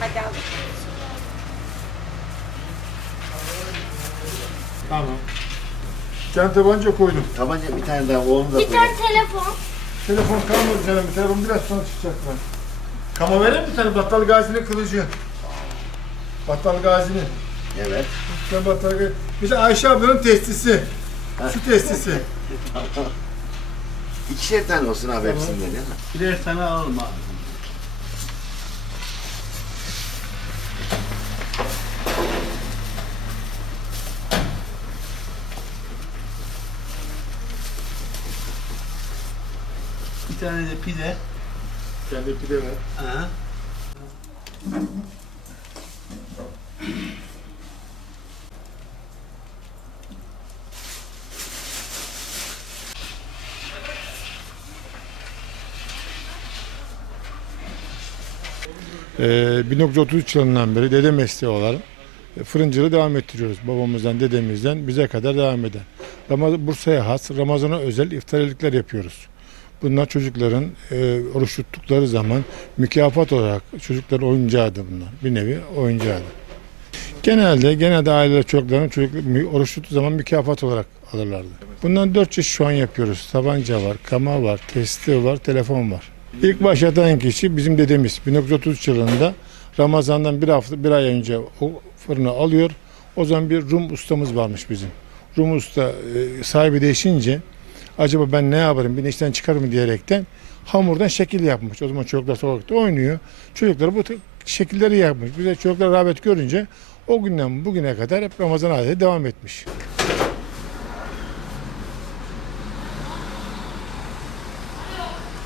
Hadi al. Tamam. Sen tabanca koydun. Tabanca bir tane daha oğlum da koydum. Bir tane telefon. Telefon kalmadı canım. Telefon biraz sonra çıkacak ben. Kama verir mi sana Battal Gazi'nin kılıcı? Battal Gazi'nin. Evet. Sen Battal Gazi. Bir de Ayşe ablanın testisi. Su testisi. İkişer tane olsun abi hepsinde değil mi? Birer tane alalım abi. Bir tane de pide. Kendi pide ver. Aha. Ee, 1933 yılından beri dede mesleği olarak e, fırıncılığı devam ettiriyoruz. Babamızdan, dedemizden bize kadar devam eden. Ramazan, Bursa'ya has, Ramazan'a özel iftarlıklar yapıyoruz. Bunlar çocukların e, oruç tuttukları zaman mükafat olarak çocukların oyuncağıdır bunlar. Bir nevi oyuncağıdır. Genelde, genelde aileler çocukların çocuk oruç tuttuğu zaman mükafat olarak alırlardı. Bundan dört çeşit şu an yapıyoruz. Tabanca var, kama var, testi var, telefon var. İlk başlatan kişi bizim dedemiz. 1933 yılında Ramazan'dan bir hafta, bir ay önce o fırını alıyor. O zaman bir Rum ustamız varmış bizim. Rum usta e, sahibi değişince acaba ben ne yaparım, beni işten çıkar mı diyerekten hamurdan şekil yapmış. O zaman çocuklar sokakta oynuyor. Çocuklar bu şekilleri yapmış. Bize çocuklar rağbet görünce o günden bugüne kadar hep Ramazan adeti devam etmiş.